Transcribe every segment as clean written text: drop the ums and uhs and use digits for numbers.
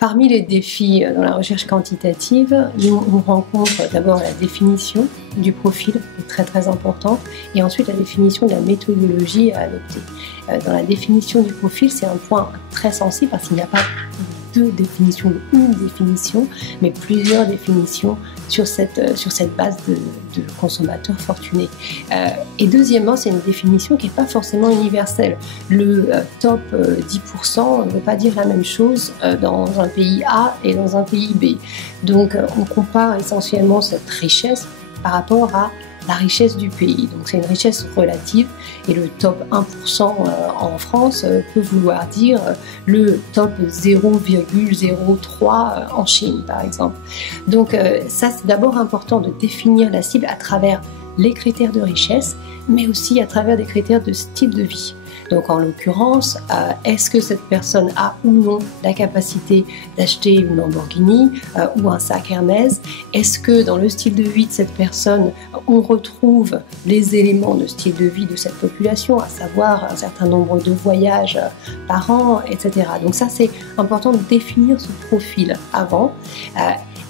Parmi les défis dans la recherche quantitative, on rencontre d'abord la définition du profil, qui est très très importante, et ensuite la définition de la méthodologie à adopter. Dans la définition du profil, c'est un point très sensible parce qu'il n'y a pas deux définitions, une définition, mais plusieurs définitions sur cette base de consommateurs fortunés. Et deuxièmement, c'est une définition qui n'est pas forcément universelle. Le top 10% ne veut pas dire la même chose dans un pays A et dans un pays B. Donc on compare essentiellement cette richesse par rapport à la richesse du pays. Donc c'est une richesse relative et le top 1% en France peut vouloir dire le top 0,03 en Chine par exemple. Donc ça c'est d'abord important de définir la cible à travers les critères de richesse mais aussi à travers des critères de style de vie. Donc en l'occurrence, est-ce que cette personne a ou non la capacité d'acheter une Lamborghini ou un sac Hermès? Est-ce que dans le style de vie de cette personne, on retrouve les éléments de style de vie de cette population, à savoir un certain nombre de voyages par an, etc. Donc ça c'est important de définir ce profil avant.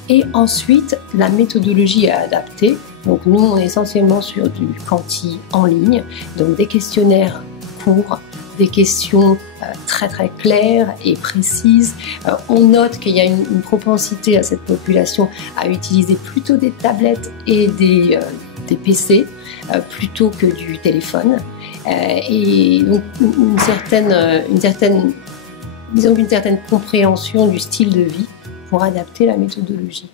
Et ensuite, la méthodologie à adapter. Donc nous, on est essentiellement sur du quanti en ligne, donc des questionnaires courts, des questions très très claires et précises. On note qu'il y a une propensité à cette population à utiliser plutôt des tablettes et des PC plutôt que du téléphone. Et donc une certaine compréhension du style de vie pour adapter la méthodologie.